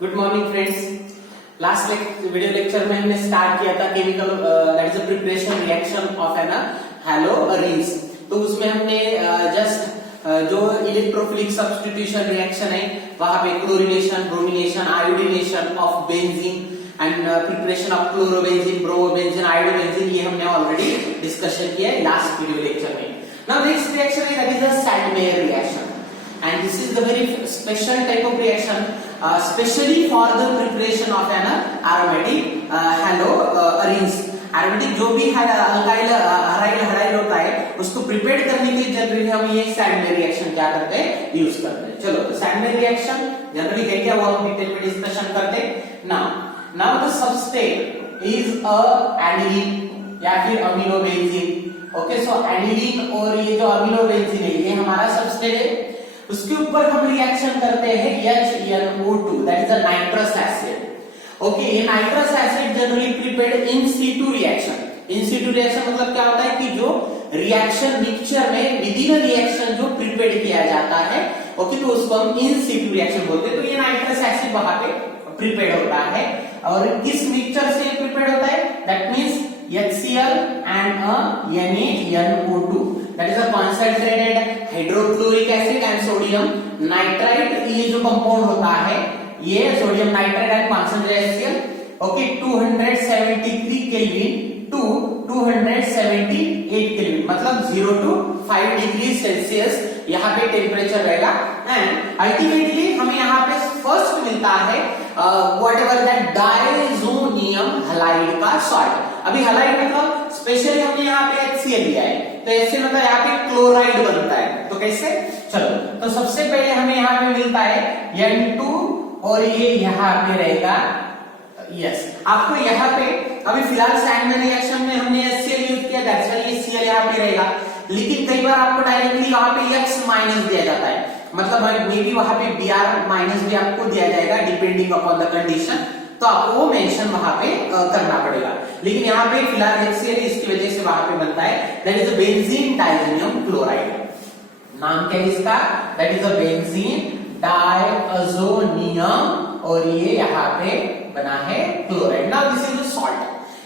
Good morning friends. Last video lecture में हमने start किया था chemical that is a preparation reaction of an haloarenes. तो उसमें हमने जस्ट जो इलेक्ट्रोफिलिक सब्स्टिट्यूशन रिएक्शन है वहां पे chlorination, bromination, iodination of benzene and preparation of chlorobenzene, bromobenzene, iodobenzene ये हमने ऑलरेडी डिस्कशन किया है लास्ट वीडियो लेक्चर में। नाउ नेक्स्ट रिएक्शन है that is a Sandmeyer reaction and this is the very special type of reaction especially for the preparation of an aromatic haloarenes। aromatic जो भी alkyl hydryl होता है उसको prepare करने के लिए जनरली हम ये सैंडमेयर रिएक्शन क्या करते हैं, यूज करते हैं। चलो तो सैंडमेयर रिएक्शन जनरली है क्या वो हम डिटेल में डिस्कशन करते हैं। Now the substrate is a aniline या फिर अमीनोबेंजीन। ओके, सो एनिलीन और ये जो अमीनोबेंजीन है ये हमारा सबस्ट्रेट है। उसके ऊपर हम रिएक्शन करते हैं HNO2 that is a nitrous acid. Okay, ये nitrous acid generally prepared in situ reaction. In situ reaction मतलब क्या होता है कि जो रिएक्शन मिक्सचर में विद इन रिएक्शन जो प्रिपेयर्ड किया जाता है, ओके, तो उसको हम इन सीटू रिएक्शन बोलते हैं। तो ये नाइट्रस एसिड वहां पे प्रिपेयर्ड होता है और किस मिक्सचर से प्रिपेयर्ड होता है, that means HCl and NaNO2 that is a concentrated hydrochloric acid and sodium nitrite। ये जो कंपाउंड होता है ये sodium nitride and concentrated HCl, okay, 273 kelvin to 278 kelvin मतलब 0 to 5 डिग्री सेल्सियस यहाँ पे टेम्परेचर रहेगा। एंड अल्टीमेटली हमें यहाँ पे फर्स्ट मिलता है व्हाटएवर दैट डायज़ोनियम हैलाइड का सॉल्ट। अभी हैलाइड मतलब स्पेशली हमने यहाँ पे HCl लिया है, तो HCl मतलब यहाँ पे क्लोराइड बनता है। तो कैसे, चलो तो सबसे पहले हमें यहाँ पे मिलता है N2 और ये यहाँ पे रहेगा यस। आपको यहाँ पे अभी फिलहाल सैंडमेयर रिएक्शन में हमने HCl यूज किया, दैट्स व्हाई ये Cl यहाँ पे रहेगा। लेकिन कई बार आपको डायरेक्टली वहां पे X माइनस दिया जाता है, मतलब मे बी वहां पे Br माइनस भी आपको दिया जाएगा डिपेंडिंग अपॉन द कंडीशन, तो आपको वो मेंशन वहां पे करना पड़ेगा। लेकिन यहाँ पे फिलहाल HCl इसकी वजह से वहां पे बनता है that is a benzene diazonium chloride. नाम क्या है इसका, that is a benzene diazonium और ये यहाँ पे बना है chloride. Now this is a salt.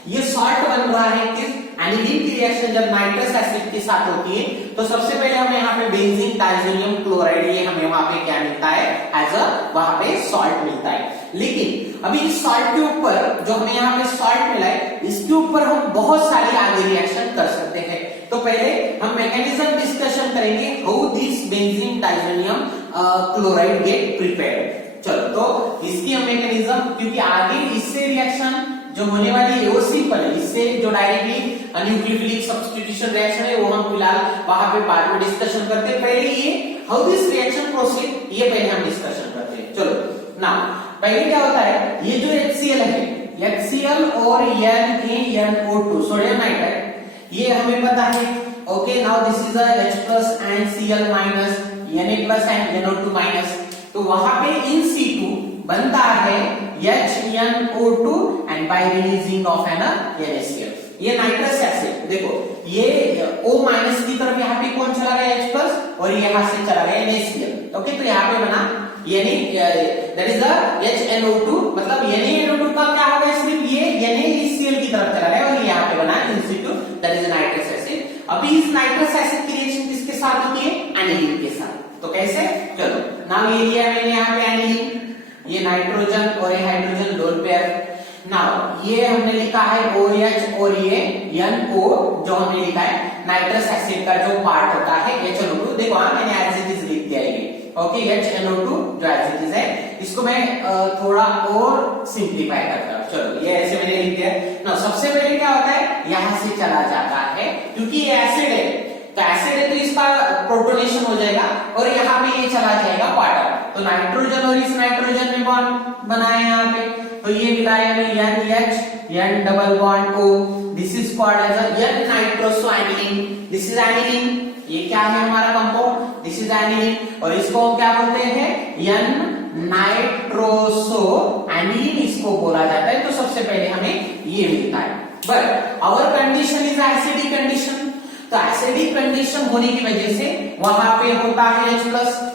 ये सॉल्ट बन रहा है किस एनिलीन की रिएक्शन जब नाइट्रस एसिड के साथ होती है, तो सबसे पहले हमें यहाँ पे बेंजीन डायज़ोनियम क्लोराइड ये हमें वहां पे क्या मिलता है, एज अ वहां पे सॉल्ट मिलता है। लेकिन अभी इस सॉल्ट के ऊपर जो हमें यहाँ पे सॉल्ट मिला है इसके ऊपर हम बहुत सारी आगे रिएक्शन कर सकते हैं। तो पहले हम मैकेनिज्म डिस्कशन करेंगे how this benzene diazonium chloride get prepared. चलो तो इसकी हम मैकेनिज्म, क्योंकि आगे इससे रिएक्शन जो होने वाली है वो सिंपल है, इससे जो डायरेक्टली न्यूक्लियोफिलिक सब्स्टिट्यूशन रिएक्शन है वो हम फिलहाल वहां पे बाद में डिस्कशन करते हैं। पहले ये हाउ दिस रिएक्शन प्रोसीड ये पहले हम डिस्कशन करते हैं। चलो ना पहले क्या होता है, ये जो HCl है, HCl और NaNO2 सोडियम नाइट्राइड ये हमें पता है। Okay, now this is a H+ and Cl- Na+ and NO2-। तो वहां पे इन C2 बनता है HNO2 and by releasing of an NaCl। ये नाइट्रस एसिड देखो ये O- की तरफ यहाँ पे कौन चला गया H+ और यहाँ से चला गया NaCl। ओके, तो यहाँ पे बना यानी दैट इज द HNO2 मतलब NaNO2 का क्या हो गया, सिर्फ ये NaCl की तरफ चला गया और यहाँ पे बना In-situ that is nitrous acid. अभी इस नाइट्रस एसिड की रिएक्शन किसके साथ होती है, एनिलीन के साथ। तो कैसे, चलो नाउ ये लिया मैंने यहाँ पे एनिलीन, ये नाइट्रोजन और ये हाइड्रोजन लोन पेयर। नाउ ये हमने लिखा है OH और ये NO जो हमने लिखा है नाइट्रस एसिड का जो पार्ट होता है HNO2। देखो हाँ मैंने एज इट इज लिख दिया है। ओके, HNO2 जो एज इट इज है इसको मैं थोड़ा और सिंप्लीफाई करता हूँ। चलो ये ऐसे मैंने लिख दिया। ना सबसे पहले क्या होता है, यहाँ से चला जाता है क्योंकि ये एसिड है, तो एसिड है तो इसका प्रोटोनेशन हो जाएगा और यहाँ पे ये चला जाएगा वाटर। तो नाइट्रोजन और इस नाइट्रोजन में बॉन्ड बनाए यहाँ पे, तो ये मिला है हमें NH N double bond O। This is called as a N nitrosoaniline. This is aniline, ये क्या है हमारा कंपाउंड, दिस इज एनिलीन और इसको हम क्या बोलते हैं, N नाइट्रोसो एनिलीन इसको बोला जाता है। तो सबसे पहले हमें ये मिलता है, but our condition is acidic condition. तो एसिडिक कंडीशन होने की वजह से वहां पे होता है H+।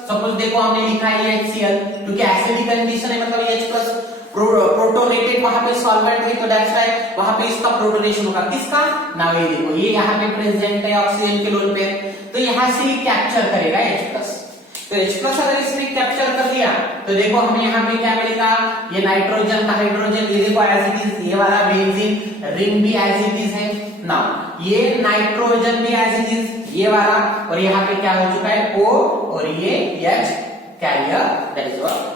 सपोज देखो हमने लिखा है HCl, क्योंकि एसिडिक कंडीशन है मतलब H+। प्रोटोनेटेड वहां पे सॉल्वेंट है तो दैट्स व्हाई वहां पे इसका प्रोटोनेशन होगा। किसका? ना ये देखो ये यहाँ पे प्रेजेंट है ऑक्सीजन के लोन पेयर, तो यहाँ से ये कैप्चर करेगा H+। तो H+ अगर इसने कैप्चर कर लिया तो देखो हमें यहाँ पे क्या मिलेगा, ये नाइट्रोजन का हाइड्रोजन, ये देखो एज इट इज, ये वाला बेंजीन रिंग भी एज इट इज है ना, ये नाइट्रोजन भी एज इट इज, ये वाला, और यहाँ पे क्या हो चुका है O और ये H carrier, that is what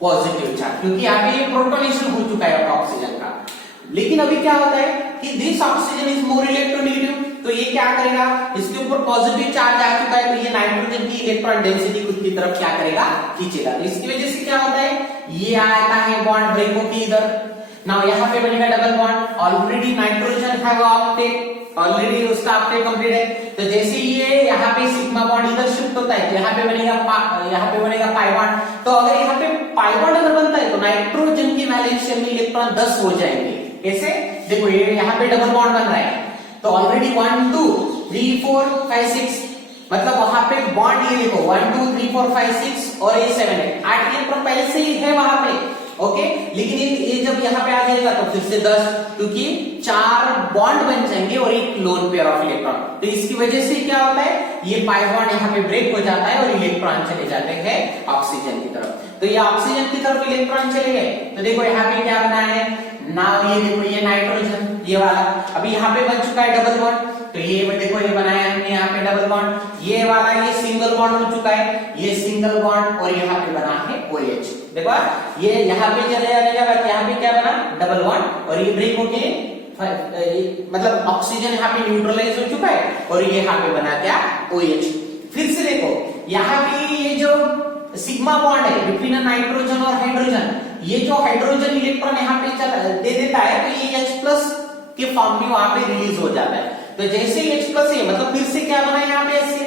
positive charge, क्योंकि यहाँ पे ये प्रोटोनेशन हो चुका है ऑक्सीजन का। लेकिन अभी क्या होता है कि this oxygen is more electronegative, तो ये क्या करेगा, इसके ऊपर पॉजिटिव चार्ज आ चुका है, तो ये नाइट्रोजन की इलेक्ट्रॉन डेंसिटी खुद की तरफ क्या करेगा, खींचेगा। तो इसकी वजह से क्या होता है, ये आता है बॉन्ड ब्रेक होके इधर, नाउ यहाँ पे बनेगा double bond. Already nitrogen have octet, already उसका ऑक्टेट कंप्लीट है, तो जैसे ये यहाँ पे सिग्मा बॉन्ड इधर शिफ्ट होता है तो यहाँ पे बनेगा पाई बॉन्ड। तो अगर यहाँ पे पाई बॉन्ड अगर बनता है तो नाइट्रोजन की वैलेंस शेल में इलेक्ट्रॉन 10 हो जाएंगे। कैसे? देखो ये यहाँ पे डबल बॉन्ड बन रहा है, तो ऑलरेडी 1 2 3 4 5 6, मतलब वहां पे बॉन्ड, ये देखो 1 2 3 4 5 6 और ये 7 है, 8 इलेक्ट्रॉन पहले से ही है वहां पे, ओके। लेकिन ये जब यहाँ पे आ जाएगा तो फिर से 10, क्योंकि 4 बॉन्ड बन जाएंगे और एक लोन पेयर ऑफ इलेक्ट्रॉन, तो इसकी वजह से क्या होता है, ये पाई बॉन्ड यहाँ पे ब्रेक हो जाता है और इलेक्ट्रॉन चले जाते हैं ऑक्सीजन की तरफ। तो ये ऑक्सीजन की तरफ इलेक्ट्रॉन चले गए, तो देखो यहाँ पे क्या बना है ना, ये देखो ये नाइट्रोजन ये वाला अभी यहाँ पे बन चुका है डबल बॉन्ड, तो ये देखो ये बनाया हमने यहाँ पे डबल बॉन्ड, ये वाला ये सिंगल बॉन्ड हो चुका है, ये सिंगल बॉन्ड, और यहाँ पे बना है OH। देखो ये यहाँ पे चले जाएगा, यहाँ पे क्या बना डबल बॉन्ड, और ये ब्रेक होके मतलब ऑक्सीजन यहाँ पे न्यूट्रलाइज हो चुका है और ये यहाँ पे बना क्या OH। फिर से देखो यहाँ पे ये जो सिग्मा बॉन्ड है बिटवीन नाइट्रोजन और हाइड्रोजन, ये जो हाइड्रोजन इलेक्ट्रॉन यहाँ पे दे देता है तो ये H+ के फॉर्म में वहां पे रिलीज हो जाता है। तो जैसे H+ है मतलब फिर से क्या बना यहाँ पे ऐसे,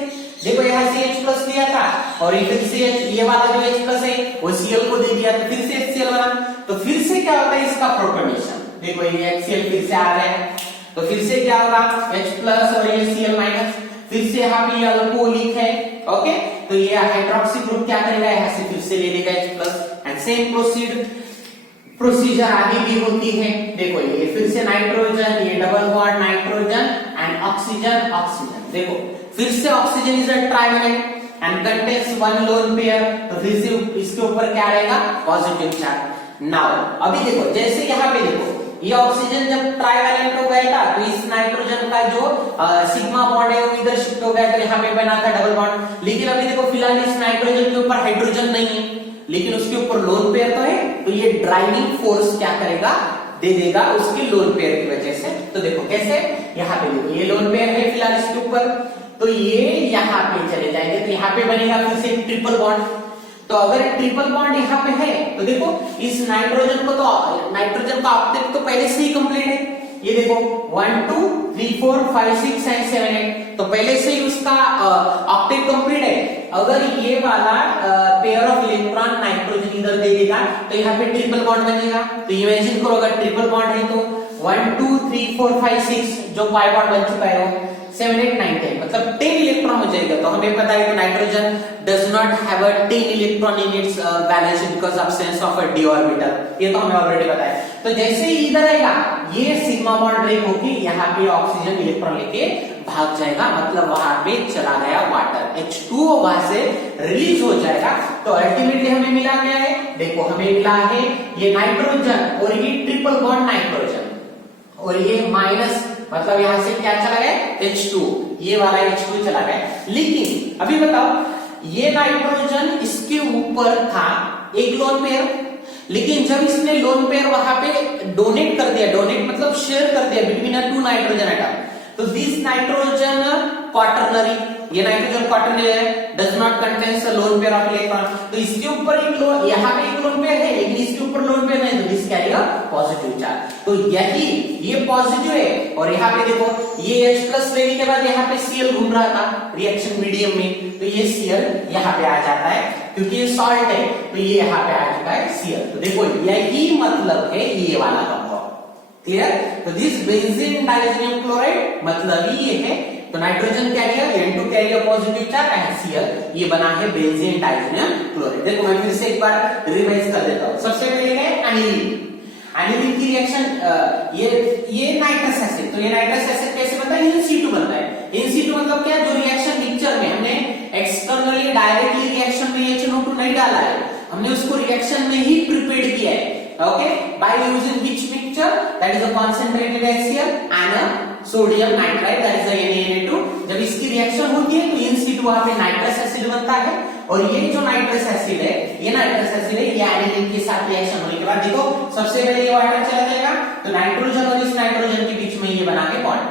देखो यहाँ से H+ दिया था और ये फिर से ये वाला जो H+ है वो Cl को दे दिया तो फिर से HCl बना, तो फिर से क्या होता है इसका प्रोटोनेशन, देखो ये HCl फिर से आ रहा है, तो फिर से क्या होगा H+ और ये Cl-, फिर से यहाँ पे अल्कोहलिक है, ओके। तो ये हाइड्रोक्सी ग्रुप क्या करेगा, यहाँ से फिर से ले लेगा H+ एंड सेम प्रोसीजर आगे भी होती है। देखो ये फिर से नाइट्रोजन, ये double bond nitrogen and oxygen oxygen, देखो फिर से oxygen is a trivalent and contains one lone pair, तो फिर से इसके ऊपर क्या रहेगा पॉजिटिव चार्ज। नाउ अभी देखो जैसे यहाँ पे देखो ये ऑक्सीजन जब ट्राइवेलेंट हो गया था तो इस नाइट्रोजन का जो सिग्मा बॉन्ड है वो इधर शिफ्ट हो गया, तो यहाँ पे बना था डबल बॉन्ड। लेकिन अभी देखो फिलहाल इस नाइट्रोजन के ऊपर हाइड्रोजन नहीं है लेकिन उसके ऊपर लोन पेयर तो है, तो ये ड्राइविंग फोर्स क्या करेगा, दे देगा उसके लोन पेयर की वजह से। तो देखो कैसे, यहाँ पे देखो ये लोन पेयर है फिलहाल इसके ऊपर, तो ये यहाँ पे चले जाएंगे तो यहाँ पे बनेगा फिर से ट्रिपल बॉन्ड। तो अगर ट्रिपल बॉन्ड यहाँ पे है तो देखो इस नाइट्रोजन को तो नाइट्रोजन का ऑक्टेट तो पहले से ही कंप्लीट है, ये देखो 1 2 3 4 5 6 एंड 7 8, तो पहले से ही उसका ऑक्टेट कंप्लीट है। अगर ये वाला पेयर ऑफ इलेक्ट्रॉन नाइट्रोजन इधर दे देगा तो यहाँ पे ट्रिपल बॉन्ड बनेगा। तो इमेजिन करो अगर ट्रिपल बॉन्ड है तो 1 2 3 4 5 6 जो पाई बॉन्ड बन चुका है वो 7 8 9 10 मतलब 10 इलेक्ट्रॉन हो जाएगा। तो हमें पता है कि nitrogen does not have a 10 electron in it's balance because absence of a d orbital, ये तो हमें ऑलरेडी पता है। तो जैसे ही इधर आएगा ये सिग्मा बॉन्ड ब्रेक होके यहाँ पे ऑक्सीजन इलेक्ट्रॉन लेके भाग जाएगा, मतलब वहां पे चला गया वाटर, H2O वहां से रिलीज हो जाएगा। तो अल्टीमेटली हमें मिला क्या है, देखो हमें मिला है ये नाइट्रोजन और ये ट्रिपल बॉन्ड नाइट्रोजन और ये माइनस, मतलब यहां से क्या चला गया H2, ये वाला H2 चला गया। लेकिन अभी बताओ ये नाइट्रोजन इसके ऊपर था एक लोन पेयर, लेकिन जब इसने लोन पेयर वहां पे डोनेट कर दिया, डोनेट मतलब शेयर कर दिया बिटवीन टू नाइट्रोजन एटम, तो दिस नाइट्रोजन क्वाटरनरी, ये नाइट्रोजन क्वाटरनरी है, does not contains a loan pair of electron. तो इसके ऊपर एक लोन, यहाँ पे एक लोन पेयर है लेकिन इसके ऊपर लोन पेयर नहीं, तो this carry a positive charge. तो यही ये पॉजिटिव है और यहाँ पे देखो ये H+ लेने के बाद यहाँ पे Cl घूम रहा था रिएक्शन मीडियम में, तो ये Cl यहाँ पे आ जाता है क्योंकि ये सॉल्ट है, तो ये यहाँ पे आ चुका है Cl। तो देखो यही मतलब है ये वाला कंपाउंड, क्लियर। तो दिस बेंजीन डाइज़ोनियम क्लोराइड मतलब ये है तो nitrogen carrier N2 carrier positive charge HCl, ये बना है बेंजीन डाइजोनियम क्लोराइड। देखो मैं फिर से एक बार रिवाइज कर देता हूं। सबसे पहले है एनिलीन। एनिलीन की रिएक्शन ये नाइट्रस एसिड, तो ये नाइट्रस एसिड कैसे बनता है? In-situ बनता है। In-situ मतलब क्या? जो रिएक्शन मिक्सचर में हमने एक्सटर्नली डायरेक्टली रिएक्शन में HNO2 नहीं डाला है, हमने उसको रिएक्शन में ही प्रिपेयर्ड किया है। Okay, by using which mixture? That is a concentrated HCl and a sodium nitride, that is Na2। जब इसकी रिएक्शन होती है तो इन-situ वहां पे नाइट्रस एसिड बनता है, और ये जो नाइट्रस एसिड है, ये नाइट्रस एसिड है, ये एनिलीन के साथ रिएक्शन होने के बाद देखो सबसे पहले ये वाटर चला जाएगा, तो नाइट्रोजन और इस नाइट्रोजन के बीच में ये बना के bond.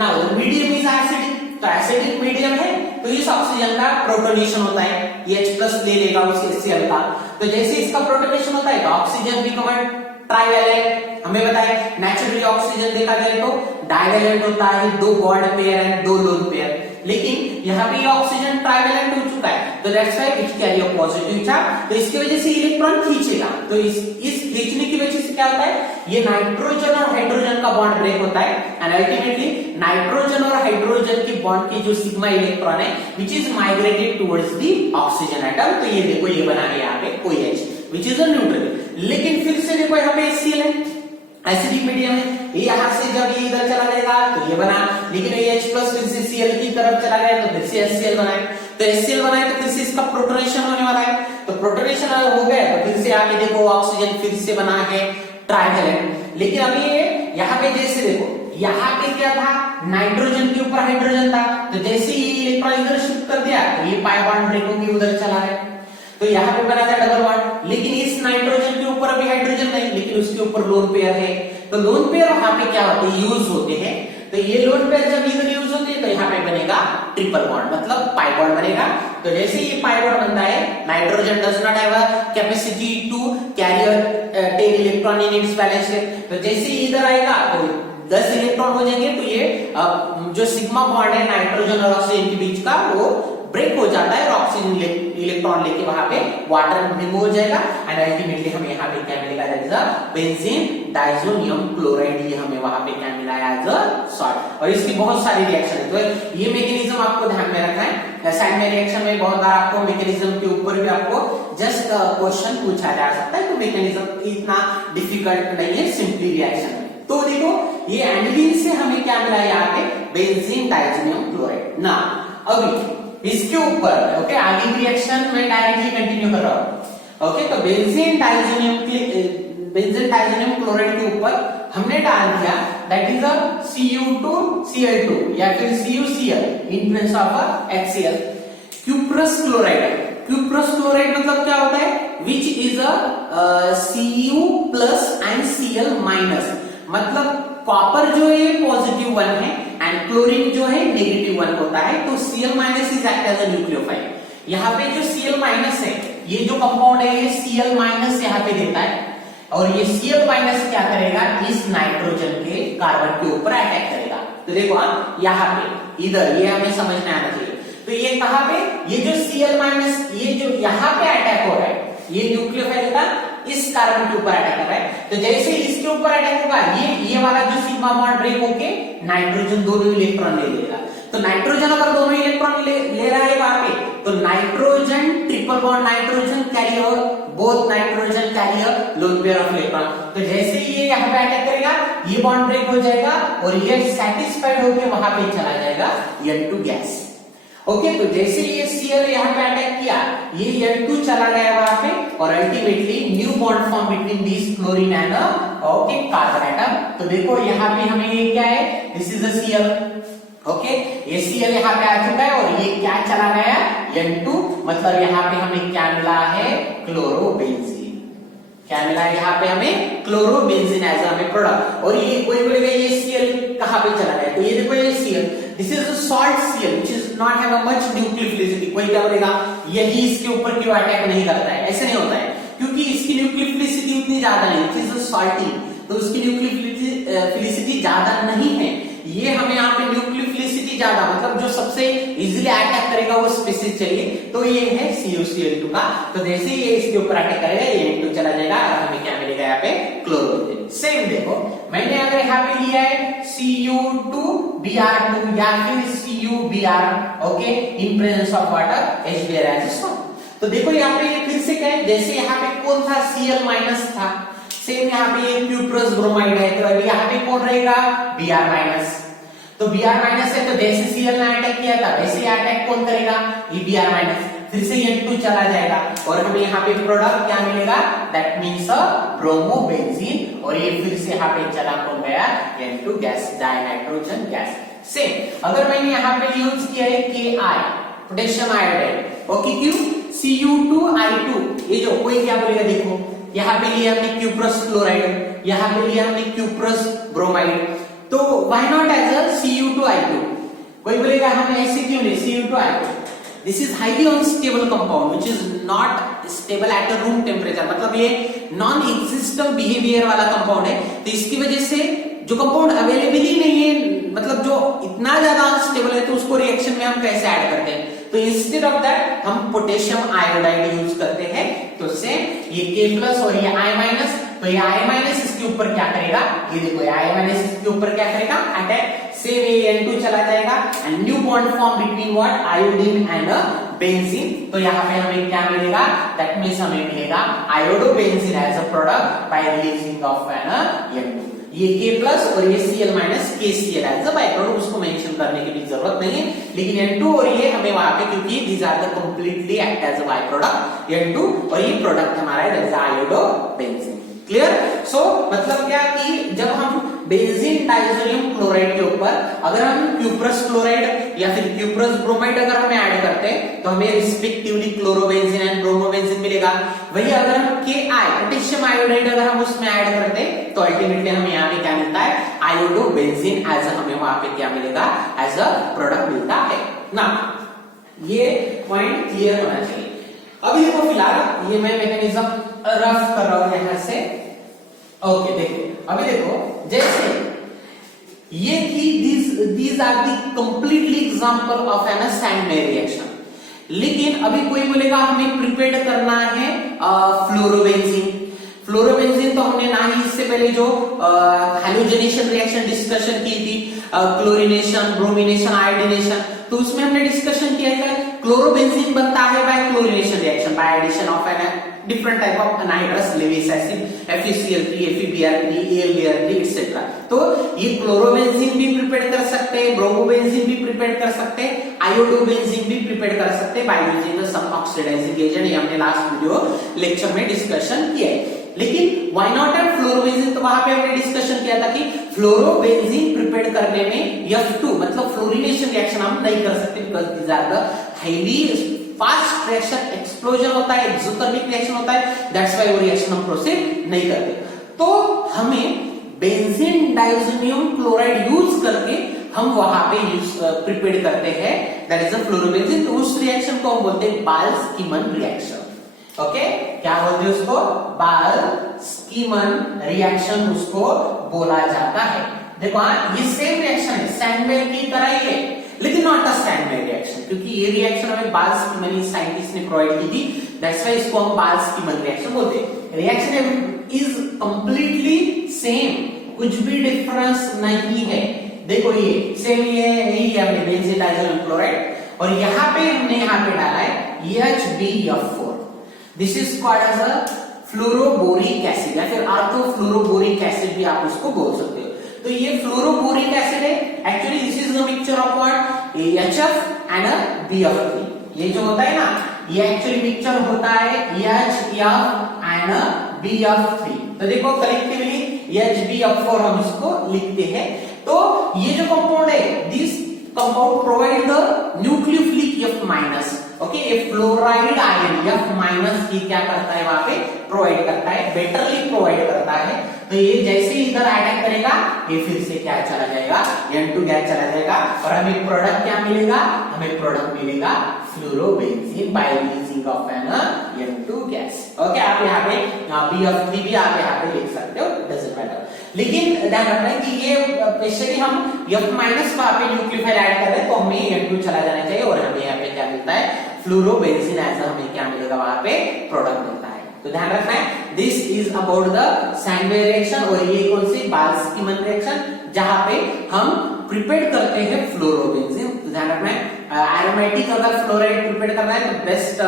Now the medium is acidic, तो एसिडिक मीडियम है, तो इस ऑक्सीजन का प्रोटोनेशन होता है, H+ ले लेगा उस HCl का। तो जैसे इसका प्रोटोनेशन होता है तो ऑक्सीजन बिकम ट्राइवैलेंट। हमें बताया नेचुरली ऑक्सीजन देखा जाए तो डाइवैलेंट होता है, 2 bond pair and 2 lone pair, लेकिन यहाँ पे ऑक्सीजन ट्राइवैलेंट हो चुका है, तो that's why it carry a positive charge. तो इसकी वजह से इलेक्ट्रॉन खींचेगा, तो इस खींचने की वजह से क्या होता है? ये नाइट्रोजन और हाइड्रोजन का बॉन्ड ब्रेक होता है, एंड अल्टीमेटली नाइट्रोजन और हाइड्रोजन की बॉन्ड की जो सिग्मा इलेक्ट्रॉन है which is migrated towards the oxygen atom. तो ये देखो ये बना है यहाँ पे OH which is a neutral. लेकिन फिर से देखो यहाँ पे HCl है, एसिडिक मीडियम है, ये यहां से जब ये इधर चला जाएगा तो ये बना, लेकिन ये H+ फिर से Cl की तरफ चला गया तो फिर से HCl बनाए, तो HCl बनाए तो फिर से इसका प्रोटोनेशन होने वाला है, तो प्रोटोनेशन हो गया तो फिर से आगे देखो ऑक्सीजन फिर से बना है ट्राइवैलेंट। लेकिन अभी ये यहाँ पे जैसे देखो यहाँ पे क्या था? नाइट्रोजन के ऊपर हाइड्रोजन था, तो जैसे ही इलेक्ट्रॉन इधर शिफ्ट कर दिया तो ये पाई बॉन्ड ब्रेक होकर उधर चला गया, तो यहाँ पे बना था डबल बॉन्ड। लेकिन इस नाइट्रोजन के ऊपर अभी हाइड्रोजन नहीं, लेकिन उसके ऊपर लोन पेयर है, तो लोन पेयर वहां पे क्या होते हैं? यूज होते हैं। तो ये लोन पेयर जब इधर यूज होते हैं तो यहाँ पे बनेगा ट्रिपल बॉन्ड, मतलब पाई बॉन्ड बनेगा। तो जैसे ये पाई बॉन्ड बनता है, nitrogen does not have a capacity to carry 10 electron in its valence shell, तो जैसे ही इधर आएगा तो 10 इलेक्ट्रॉन हो जाएंगे, तो ये जो सिग्मा बॉन्ड है नाइट्रोजन और ऑक्सीजन के बीच का वो ब्रेक हो जाता है, और ऑक्सीजन इलेक्ट्रॉन लेके वहां पे वाटर रिमूव हो जाएगा, एंड अल्टीमेटली हमें यहाँ पे क्या मिलेगा? That is a benzene diazonium chloride. ये हमें वहां पे क्या मिला है? As a salt. और इसकी बहुत सारी रिएक्शन है, तो ये मैकेनिज्म आपको ध्यान में रखना है। रसायन में रिएक्शन में बहुत बार आपको मैकेनिज्म के ऊपर भी आपको जस्ट क्वेश्चन पूछा जा सकता है, तो मैकेनिज्म इतना डिफिकल्ट नहीं है, सिंपली रिएक्शन है। तो देखो ये एनिलीन से हमें क्या मिला है? यहाँ पे बेंजीन डाइजोनियम क्लोराइड। ना अभी इसके ऊपर ओके आगे की रिएक्शन मैं डायरेक्टली कंटिन्यू कर रहा हूं। ओके, तो बेंजीन डाइजोनियम क्लोराइड के ऊपर हमने डाल दिया दैट इज अ Cu2Cl2 या फिर CuCl in presence of HCl। Cuprous chloride, cuprous chloride मतलब क्या होता है? Which is a Cu+ and Cl-, मतलब कॉपर जो है पॉजिटिव 1 है एंड क्लोरीन जो है नेगेटिव 1 होता है, तो Cl- is act as a nucleophile. यहाँ पे जो Cl- है, ये जो कंपाउंड है ये Cl- यहाँ पे देता है, और ये Cl- क्या करेगा? इस नाइट्रोजन के कार्बन के ऊपर अटैक करेगा। तो देखो यहाँ पे इधर ये हमें समझ में आना चाहिए। तो ये कहाँ पे? ये जो Cl- ये जो यहाँ पे अटैक हो रहा है, ये न्यूक्लियोफाइल का इस कार्बन के ऊपर अटैक कर रहा है, तो जैसे इसके ऊपर अटैक होगा ये वाला जो सिग्मा बॉन्ड ब्रेक होके नाइट्रोजन दोनों इलेक्ट्रॉन ले लेगा। तो नाइट्रोजन अगर दोनों इलेक्ट्रॉन ले रहा है वहां पे, तो nitrogen triple bond nitrogen carrier, both nitrogen carrier lone pair of electron. तो जैसे ही ये यहाँ पे अटैक करेगा ये बॉन्ड ब्रेक हो जाएगा और ये सेटिस्फाइड होके वहां पे चला जाएगा N2 गैस। ओके, तो जैसे ये Cl यहाँ पे अटैक किया, ये N2 चला गया वहां पे, और ultimately new bond form between this chlorine and okay carbon atom. तो देखो यहाँ पे हमें ये क्या है? This is a Cl। Okay, ये Cl यहाँ पे आ चुका है और ये क्या चला गया? N2, मतलब यहाँ पे हमें क्या मिला है? क्लोरोबेंजीन। क्या मिला है यहाँ पे हमें? क्लोरोबेंजीन एज हमें प्रोडक्ट। और ये कोई बोलेगा ये Cl कहाँ पे चला गया? तो ये देखो ये Cl, this is a salt Cl which is not have a much nucleophilicity. कोई क्या बोलेगा यही इसके ऊपर क्यों अटैक नहीं करता है? ऐसे नहीं होता है, क्योंकि इसकी न्यूक्लियोफिलिसिटी उतनी ज्यादा नहीं, इट इज अ सॉल्टी, तो उसकी न्यूक्लियोफिलिसिटी ज्यादा नहीं है। ये हमें यहाँ पे न्यूक्लियोफिलिसिटी ज्यादा, मतलब जो सबसे इजीली अटैक करेगा वो स्पीसीज चाहिए, तो ये है CuCl2 का। तो जैसे ये इसके ऊपर अटैक करेगा ये N2 चला जाएगा और हमें क्या मिलेगा यहाँ पे? क्लोरोबेंजीन। सेम देखो मैंने अगर यहाँ पे लिया है Cu2Br2 या फिर CuBr, okay, in presence of water HBr as a salt. तो देखो यहाँ पे फिर से क्या है, जैसे यहाँ पे कौन था, Cl माइनस था, सेम यहाँ पे Q+ ब्रोमाइड है, तो अभी यहाँ पे कौन रहेगा, Br माइनस। तो Br माइनस है, तो जैसे Cl ने अटैक किया था वैसे अटैक कौन करेगा, ये Br माइनस। फिर से N2 चला जाएगा और हमें यहाँ पे प्रोडक्ट क्या मिलेगा, दैट मीन्स ब्रोमोबेंजीन, और ये फिर से यहाँ पे चला कौन गया, N2 gas, dinitrogen gas. Same अगर मैंने यहाँ पे यूज किया है Ki, पोटेशियम आयोडाइड, ओके, क्यों, Cu2I2, ये जो कोई क्या बोलेगा, देखो यहाँ पे लिया हमने Q+ क्लोराइड, यहाँ पे लिया हमने Q+ ब्रोमाइड, तो why not as a Cu2I2। कोई बोलेगा हम ऐसे क्यों नहीं, Cu2I2, this is highly unstable compound which is not stable at a room temperature, मतलब ये नॉन एग्जिस्टेंट बिहेवियर वाला कंपाउंड है, तो इसकी वजह से जो कंपाउंड अवेलेबल ही नहीं है, मतलब जो इतना ज्यादा अनस्टेबल है, तो उसको रिएक्शन में हम कैसे ऐड करते हैं, तो इंस्टेड ऑफ दैट हम पोटेशियम आयोडाइड यूज करते हैं। तो से ये K+ और ये I-, तो ये I- इसके ऊपर क्या करेगा, ये देखो ये I- इसके ऊपर क्या करेगा, अटैक, सेम ये N2 चला जाएगा and new bond form between what, iodine and benzene. तो यहाँ पे हमें क्या मिलेगा, दैट मींस हमें मिलेगा iodobenzene as a product by releasing of an N2। ये K+ और ये Cl- KCl as a by product, उसको मेंशन करने की भी जरूरत नहीं है, लेकिन N2 और ये हमें वहां पे, क्योंकि these are the completely act as a by product, N2 और ये प्रोडक्ट हमारा है, that is iodobenzene. Clear. So मतलब क्या कि जब हम बेंजीन डाइजोनियम क्लोराइड के ऊपर अगर हम Q+ क्लोराइड या फिर Q+ ब्रोमाइड अगर हमें ऐड करते हैं, तो हमें रिस्पेक्टिवली क्लोरोबेंजीन एंड ब्रोमोबेंजीन मिलेगा। वही अगर हम Ki, पोटेशियम आयोडाइड अगर हम उसमें ऐड करते हैं, तो अल्टीमेटली हमें यहाँ पे क्या मिलता है, आयोडोबेंजीन एज हमें वहां पे क्या मिलेगा, एज अ प्रोडक्ट मिलता है ना। ये पॉइंट क्लियर होना चाहिए। अभी देखो फिलहाल ये मैं मैकेनिज्म रफ कर रहा हूं यहां से, ओके, देखो अभी देखो, जैसे ये थी these are the completely example of an Sandmeyer reaction, लेकिन अभी कोई बोलेगा हमें प्रिपेयर करना है फ्लोरोबेंजीन। फ्लोरोबेंजीन तो हमने ना ही इससे पहले जो हैलोजनेशन रिएक्शन डिस्कशन की थी, क्लोरीनेशन, ब्रोमिनेशन, आयोडीनेशन, तो उसमें हमने डिस्कशन किया था क्लोरोबेंजीन बनता है by chlorination reaction, by addition of an different type of anhydrous Lewis acid, FeCl3, FeBr3, AlBr3 etcetera. तो ये क्लोरोबेंजीन भी प्रिपेयर कर सकते हैं, ब्रोमोबेंजीन भी प्रिपेयर कर सकते हैं, आयोडोबेंजीन भी प्रिपेयर कर सकते हैं by using some oxidising agent. ये हमने लास्ट वीडियो लेक्चर में डिस्कशन किया है। लेकिन व्हाई नॉट एट फ्लोरोबेंजीन, तो वहां पे हमने डिस्कशन किया था कि फ्लोरोबेंजीन प्रिपेयर करने में F2 मतलब फ्लोरीनेशन रिएक्शन हम नहीं कर सकते, because these are the highly fast reaction, explosion होता है, एक्सोथर्मिक रिएक्शन होता है, दैट्स व्हाई वो रिएक्शन हम प्रोसीड नहीं करते। तो हमें बेंजीन डाइजोनियम क्लोराइड यूज करके हम वहां पे यूज प्रिपेयर करते हैं, दैट इज अ फ्लोरोबेंजीन। तो उस रिएक्शन को हम बोलते हैं बाल्स-कीमन रिएक्शन। ओके, क्या बोलते हैं उसको, बाल्स-कीमन रिएक्शन उसको बोला जाता है। देखो ये सेम रिएक्शन है, सैंडवेयर की तरह ही है, लेकिन नॉट अ सैंडवेयर रिएक्शन, क्योंकि ये रिएक्शन हमें बाल्स-कीमन साइंटिस्ट ने प्रोवाइड की थी, दैट्स व्हाई इसको हम बाल्स-कीमन रिएक्शन बोलते हैं। रिएक्शन इज कंप्लीटली सेम, कुछ भी डिफरेंस नहीं है। देखो ये सेम, ये यही है हमने बेंजीन डाइजोनियम क्लोराइड, और यहाँ पे हमने यहाँ पे डाला है HbF4। This is called as a fluoroboric acid या फिर ऑर्थोफ्लोरोबोरिक एसिड भी आप उसको बोल सकते हो। तो ये फ्लोरोबोरिक एसिड है, actually this is the mixture of what, HF and BF3। ये जो होता है ना, ये एक्चुअली मिक्सचर होता है HF एंड BF3। तो देखो कलेक्टिवली HbF4 हम इसको लिखते हैं। तो ये जो कंपाउंड है, this compound provide the nucleophilic F-, okay, ये फ्लोराइड आयन F- ये क्या करता है, वहां पे प्रोवाइड करता है, बेटरली प्रोवाइड करता है। तो ये जैसे ही इधर अटैक करेगा, ये फिर से क्या चला जाएगा, N2 गैस चला जाएगा, और हमें प्रोडक्ट क्या मिलेगा, हमें प्रोडक्ट मिलेगा fluorobenzene by using of an N2 gas. Okay, आप यहाँ पे BF3 भी आप यहाँ पे लिख सकते हो, डजंट मैटर। लेकिन ध्यान रखना है कि ये स्पेशली हम F- वहां पे न्यूक्लियोफाइल ऐड कर रहे हैं, तो हमें N2 चला जाना चाहिए, और हमें यहाँ पे क्या मिलता है, फ्लोरोबेंजीन एज हमें क्या मिलेगा, वहां पे प्रोडक्ट मिलता है। तो ध्यान रखना है, this is about the Sandmeyer reaction, और ये कौन सी, बाल्स-कीमन रिएक्शन, जहां पे हम प्रिपेयर करते हैं फ्लोरोबेंजीन। ध्यान रखना है। एरोमेटिक अगर फ्लोराइड प्रिपेयर करना है तो बेस्ट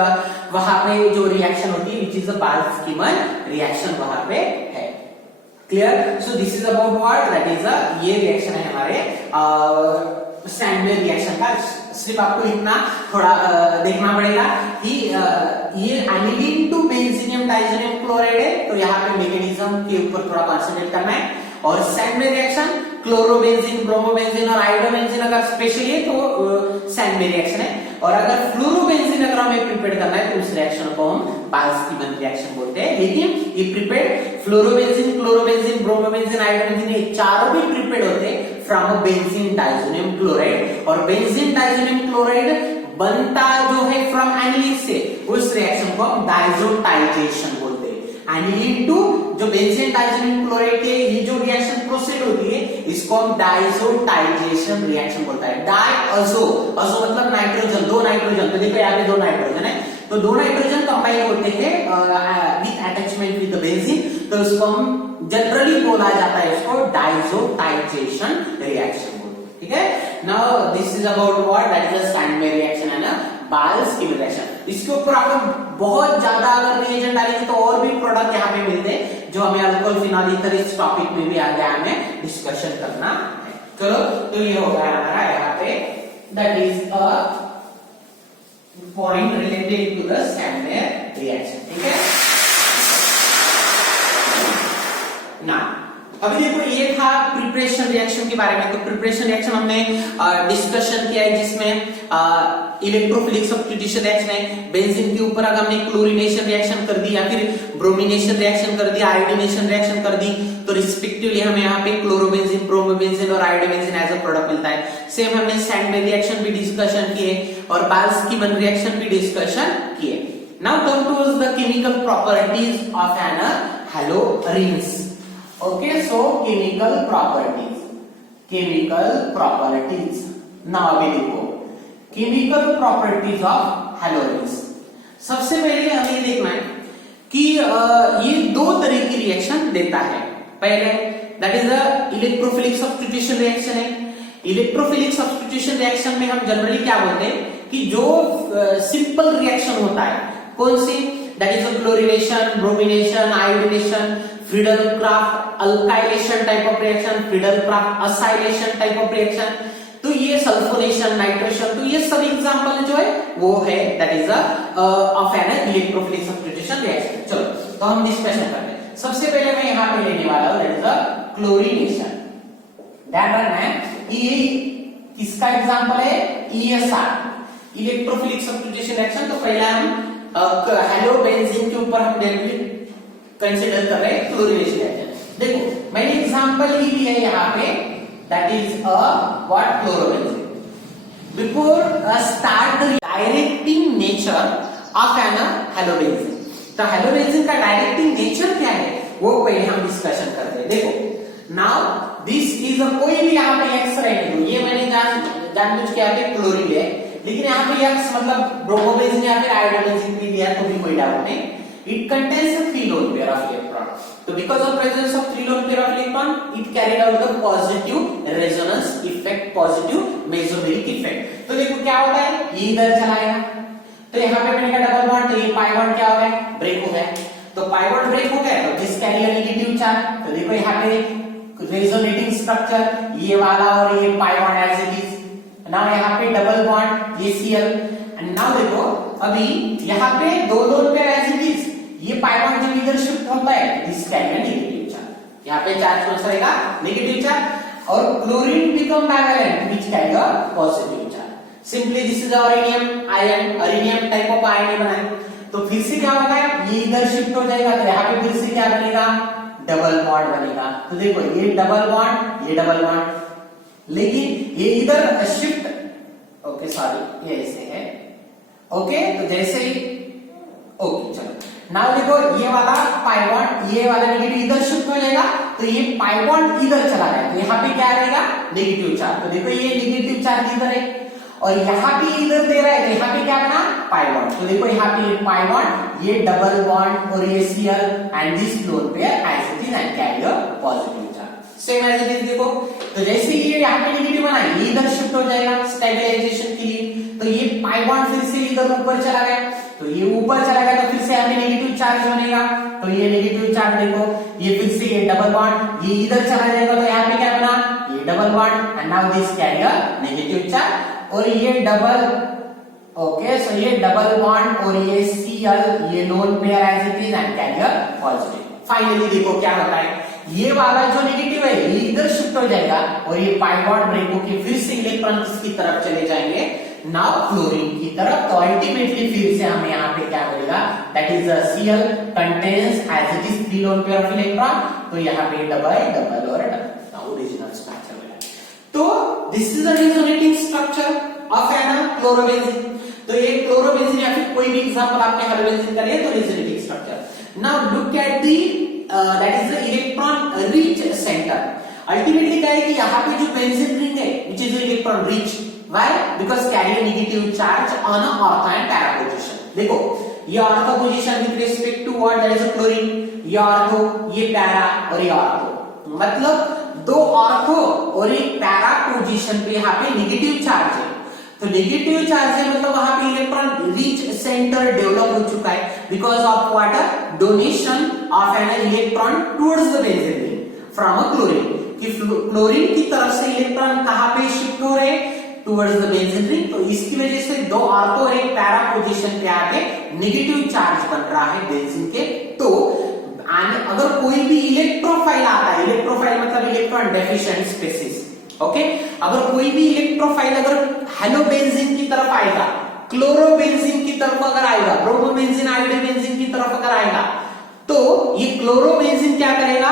वहां पे जो रिएक्शन होती है विच इज अ बाल्सकीमन रिएक्शन वहां पे है। Clear? So this is about what, that is ये रिएक्शन है हमारे सैंडवेयर रिएक्शन का। सिर्फ आपको इतना थोड़ा देखना पड़ेगा कि ये एनिलीन टू बेंजीनियम डाइजेनियम क्लोराइड है, तो यहाँ पे मैकेनिज्म के ऊपर थोड़ा कंसंट्रेट करना है। और सैंडवेयर रिएक्शन क्लोरोबेंजीन, ब्रोमोबेंजीन और आयोडोबेंजीन अगर स्पेशली है तो सैंडवेयर रिएक्शन है। और अगर फ्लोरोबेंजीन अगर हमें प्रिपेयर करना है तो उस रिएक्शन को हम बाल्सकीमन रिएक्शन बोलते हैं। लेकिन ये prepared fluorobenzene, chlorobenzene, bromobenzene, iodobenzene ये चारों भी प्रिपेयर्ड होते हैं फ्रॉम बेंजीन डाइजेनियम क्लोराइड। और बेंजीन डाइजेनियम क्लोराइड बनता जो है फ्रॉम एनिलीन से, उस रिएक्शन को हम डाइजोटाइजेशन बोलते हैं। एनिलीन टू जो बेंजीन डाइजेनियम क्लोराइड के ये जो रिएक्शन प्रोसीड होती है इसको हम डाइजोटाइजेशन रिएक्शन बोलता है। डाइअज़ो, अज़ो मतलब नाइट्रोजन, दो नाइट्रोजन, तो देखो यहाँ पे दो नाइट्रोजन है, तो दो नाइट्रोजन कंबाइन होते हैं विद अटैचमेंट विद बेंजीन, तो उसको हम जनरली बोला जाता है इसको डाइजोटाइजेशन रिएक्शन। ठीक है? Now this is about what, that is a Sandmeyer reaction है ना, बाल्सकीमन रिएक्शन। इसके ऊपर अपन बहुत ज्यादा अगर रिएजेंट डालेंगे तो और भी प्रोडक्ट यहाँ पे मिलते हैं जो हमें अल्कोहल फिनॉल ईथर इस टॉपिक में भी आगे हमें डिस्कशन करना है। चलो, तो ये हो गया हमारा यहाँ पे, that is a point related to the Sandmeyer reaction. ठीक है ना? अभी देखो ये था प्रिपरेशन रिएक्शन के बारे में। तो प्रिपरेशन रिएक्शन हमने डिस्कशन किया है जिसमें इलेक्ट्रोफिलिक सब्स्टिट्यूशन रिएक्शन है। बेंजीन के ऊपर अगर हमने क्लोरीनेशन रिएक्शन कर दी या फिर ब्रोमिनेशन रिएक्शन कर दी, आयोडीनेशन रिएक्शन कर दी, तो रिस्पेक्टिवली हमें यहाँ पे क्लोरोबेंजीन, ब्रोमोबेंजीन और आयोडोबेंजीन एज अ प्रोडक्ट मिलता है। सेम हमने सैंडवेयर रिएक्शन भी डिस्कशन किए और बाल्सकीमन रिएक्शन भी डिस्कशन किए। Now come to the chemical properties of an haloarenes. Okay, so chemical properties. Now अभी देखो chemical properties of halogens। सबसे पहले हमें ये देखना है कि ये दो तरह की रिएक्शन देता है। पहले that is a electrophilic substitution reaction है। इलेक्ट्रोफिलिक सब्स्टिट्यूशन रिएक्शन में हम जनरली क्या बोलते हैं कि जो सिंपल रिएक्शन होता है, कौन सी, that is a chlorination, bromination, iodination, Friedel Crafts alkylation type of reaction, Friedel Crafts acylation type of reaction, तो ये सल्फोनेशन, नाइट्रेशन, तो ये सब एग्जांपल जो है वो है that is of an electrophilic substitution reaction. चलो, तो हम डिस्कशन करते हैं। सबसे पहले मैं यहां पे लेने वाला हूं दैट इज क्लोरीनेशन। ध्यान रखना है ये किसका एग्जांपल है, ESR इलेक्ट्रोफिलिक सब्स्टिट्यूशन रिएक्शन। तो पहले हम हेलोबेंजीन के ऊपर हम डायरेक्टली कंसीडर कर रहे हैं क्लोरीनेशन रिएक्शन। देखो मैंने एग्जांपल ही लिया है यहाँ पे, that is a what, chlorobenzene. Before start the directing nature of an halobenzene, तो हेलोबेंजीन का डायरेक्टिंग नेचर क्या है वो पहले हम डिस्कशन करते हैं। देखो नाउ दिस इज अ, कोई भी यहाँ पे एक्स रहने दो, ये मैंने जानबूझ के यहाँ पे क्लोरीन है, लेकिन यहाँ पे एक्स मतलब ब्रोमोबेंजीन या फिर आयोडोबेंजीन भी दिया तो भी कोई डाउट नहीं। It contains a 3 lone pair of electron. So because of presence of 3 lone pair of electron, it carried out the positive resonance effect, positive mesomeric effect. तो देखो क्या होता है, ये इधर चला गया, तो यहाँ पे मैंने कहा डबल बॉन्ड, तो ये पाई बॉन्ड क्या हो गया, ब्रेक हो गया। तो पाई बॉन्ड ब्रेक हो गया तो this carry a negative charge. तो देखो यहाँ पे रेजोनेटिंग स्ट्रक्चर ये वाला और ये pi bond as it is. Now यहाँ पे डबल बॉन्ड ये Cl, एंड नाउ देखो अभी यहाँ पे दो lone pair as it is, ये पाई बॉन्ड जब इधर शिफ्ट होता है दिस कैरी नेगेटिव चार्ज, यहाँ पे चार्ज कौन सा रहेगा, नेगेटिव चार्ज। और chlorine become bivalent which carry a positive charge. Simply this is arenium ion, arenium type of ion बनाए। तो फिर से क्या होगा, ये इधर शिफ्ट हो जाएगा, तो यहाँ पे फिर से क्या बनेगा, डबल बॉन्ड बनेगा। तो देखो ये डबल बॉन्ड, ये डबल बॉन्ड, लेकिन ये इधर शिफ्ट, ओके सॉरी ये ऐसे है, ओके तो जैसे ही, ओके चलो नाउ देखो ये वाला पाई बॉन्ड, ये वाला नेगेटिव इधर शिफ्ट हो जाएगा, तो ये पाई बॉन्ड इधर चला गया, तो यहाँ पे क्या रहेगा, नेगेटिव चार्ज। तो देखो ये नेगेटिव चार्ज इधर है और यहाँ पे इधर दे रहा है, तो यहाँ पे क्या बना, पाई बॉन्ड। तो देखो यहाँ पे पाई बॉन्ड, ये डबल बॉन्ड और ये Cl and this lone pair as it is and carry a positive charge. Same as it is देखो, तो जैसे ये यहाँ पे नेगेटिव बना, ये इधर शिफ्ट हो हो जाएगा स्टेबलाइजेशन के लिए। तो ये पाई बॉन्ड फिर से इधर ऊपर चला गया, तो ये ऊपर चला गया तो फिर से हमें नेगेटिव चार्ज बनेगा। तो ये नेगेटिव चार्ज देखो, ये फिर से ये डबल बॉन्ड ये इधर चला जाएगा, तो यहाँ पे क्या बना, ये double bond and now this carry a negative charge. और ये डबल, ओके सो ये डबल बॉन्ड और ये Cl ये lone pair as it is and carry a positive. Finally देखो क्या होता है, ये वाला जो नेगेटिव है ये इधर शिफ्ट हो जाएगा और ये पाई बॉन्ड ब्रेक होके फिर से इलेक्ट्रॉन किसकी तरफ चले जाएंगे, नाउ क्लोरीन की तरफ। तो अल्टीमेटली फिर से हमें यहाँ पे क्या मिलेगा, that is Cl contains as it is 3 lone pair of electron. तो यहाँ पे डबल डबल और डबल ओरिजिनल स्ट्रक्चर मिला। तो this is the resonating structure of an chlorobenzene. तो ये क्लोरोबेंजीन या फिर कोई भी एग्जांपल आपने हेलोबेंजीन का लिया तो resonating structure. Now look at the that is the electron rich centre. Ultimately क्या है कि यहाँ पे जो बेंजीन रिंग है which is electron rich, why, because carry a negative charge on a ortho and para position. देखो ये ortho position with respect to what, that is chlorine, ये ऑर्थो, ये पैरा और ये ऑर्थो, मतलब दो ऑर्थो और एक पैरा पोजीशन पे यहाँ पे नेगेटिव चार्ज है। तो नेगेटिव चार्ज है मतलब वहां पे इलेक्ट्रॉन रिच सेंटर डेवलप हो चुका है because of water donation of an electron towards the benzene ring from a chlorine. कि क्लोरीन की तरफ से इलेक्ट्रॉन कहां पे शिफ्ट हो रहे हैं, टुवर्ड्स द बेंजीन रिंग। तो इसकी वजह से दो ऑर्थो और एक पैरा पोजीशन पे आके नेगेटिव चार्ज बन रहा है बेंजीन के। तो अगर कोई भी इलेक्ट्रोफाइल आता है, इलेक्ट्रोफाइल मतलब इलेक्ट्रॉन डेफिशिएंट स्पीसीज, ओके, अगर कोई भी इलेक्ट्रोफाइल अगर हेलोबेंजीन की तरफ आएगा, क्लोरोबेंजीन की तरफ अगर आएगा, ब्रोमोबेंजीन आयोडोबेंजीन की तरफ अगर आएगा, तो ये क्लोरोबेंजीन क्या करेगा,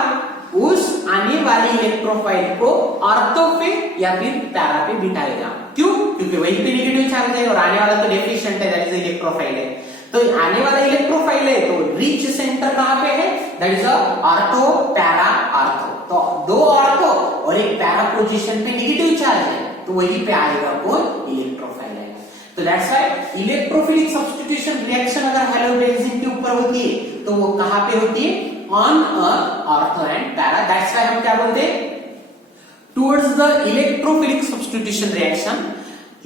उस आने वाली इलेक्ट्रोफाइल को ऑर्थो पे या फिर पैरा पे बिठाएगा। क्यों? क्योंकि वही पे नेगेटिव चार्ज है और आने वाला तो डेफिशिएंट है, दैट इज इलेक्ट्रोफाइल है। तो आने वाला इलेक्ट्रोफाइल है तो रिच सेंटर कहां पे है, that is ortho para ortho. तो दो ऑर्थो और एक पैरा पोजीशन पे नेगेटिव चार्ज है तो वही पे आएगा कौन, इलेक्ट्रोफाइल है। तो that's why electrophilic substitution reaction अगर हेलोबेंजीन के ऊपर होती है तो वो कहां पे होती है, on ortho and para. That's why हम क्या बोलते हैं, towards the electrophilic substitution reaction.